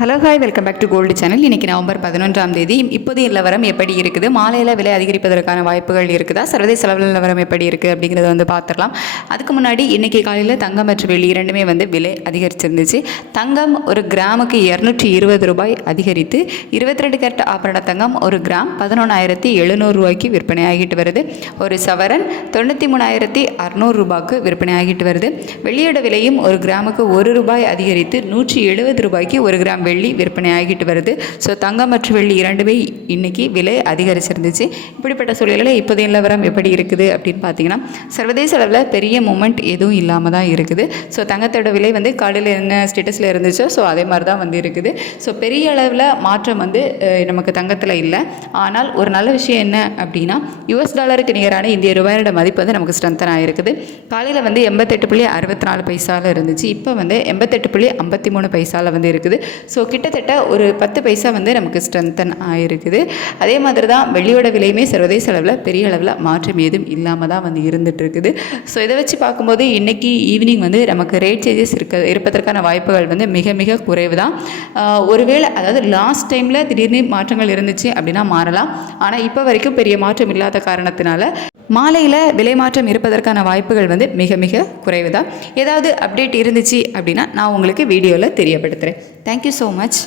Hello hi welcome back to gold channel. இன்றைக்கி November 11ஆம் தேதி. இப்போதைய நிலவரம் எப்படி இருக்குது, மாலையில் விலை அதிகரிப்பதற்கான வாய்ப்புகள் இருக்குதா, சர்வதேச அளவில் நிலவரம் எப்படி இருக்குது அப்படிங்கிறத பார்த்துடலாம். அதுக்கு முன்னாடி இன்றைக்கி காலையில் தங்கம் மற்றும் வெள்ளி இரண்டுமே விலை அதிகரிச்சிருந்துச்சு. தங்கம் ஒரு கிராமுக்கு 220 ரூபாய் அதிகரித்து 22 கேரட் ஆபரண தங்கம் ஒரு கிராம் 11,700 ரூபாய்க்கு விற்பனை ஆகிட்டு வருது. ஒரு சவரன் 93,600 ரூபாய்க்கு விற்பனை ஆகிட்டு வருது. வெள்ளியோட விலையும் ஒரு கிராமுக்கு 1 ரூபாய் அதிகரித்து 170 ரூபாய்க்கு ஒரு கிராம் வெள்ளி விற்பனை ஆகிட்டு வருது. ஸோ தங்கம் மற்றும் வெள்ளி இரண்டுமே இன்றைக்கி விலை அதிகரிச்சிருந்துச்சு. இப்படிப்பட்ட சூழலில் இப்போதைய நிலவரம் எப்படி இருக்குது அப்படின்னு பார்த்தீங்கன்னா, சர்வதேச அளவில் பெரிய மூமெண்ட் எதுவும் இல்லாமல் தான் இருக்குது. ஸோ தங்கத்தோட விலை காலையில் என்ன ஸ்டேட்டஸில் இருந்துச்சோ ஸோ அதே மாதிரி தான் இருக்குது. ஸோ பெரிய அளவில் மாற்றம் நமக்கு தங்கத்தில் இல்லை. ஆனால் ஒரு நல்ல விஷயம் என்ன அப்படின்னா, US டாலருக்கு நிகரான இந்திய ரூபாயோட மதிப்பு நமக்கு ஸ்ட்ரென்தன் ஆகிருக்குது. காலையில் 88.64 பைசாவில் இருந்துச்சு. இப்போ 88.53 பைசாவில் இருக்குது. ஸோ கிட்டத்தட்ட ஒரு 10 பைசா நமக்கு ஸ்ட்ரென்தன் ஆகிருக்குது. அதே மாதிரி தான் வெள்ளியோட விலையுமே சர்வதேச அளவில் பெரிய அளவில் மாற்றம் ஏதும் இல்லாமல் தான் இருந்துகிட்டு இருக்குது. ஸோ இதை வச்சு பார்க்கும்போது இன்றைக்கி ஈவினிங் நமக்கு ரேட் சேஞ்சஸ் இருப்பதற்கான வாய்ப்புகள் மிக மிக குறைவு தான். ஒருவேளை அதாவது லாஸ்ட் டைமில் திடீர்னு மாற்றங்கள் இருந்துச்சு அப்படின்னா மாறலாம். ஆனால் இப்போ வரைக்கும் பெரிய மாற்றம் இல்லாத காரணத்தினால மாலையில் விலை மாற்றம் இருப்பதற்கான வாய்ப்புகள் மிக மிக குறைவு தான். ஏதாவது அப்டேட் இருந்துச்சு அப்படின்னா நான் உங்களுக்கு வீடியோவில் தெரியப்படுத்துகிறேன். Thank you so much.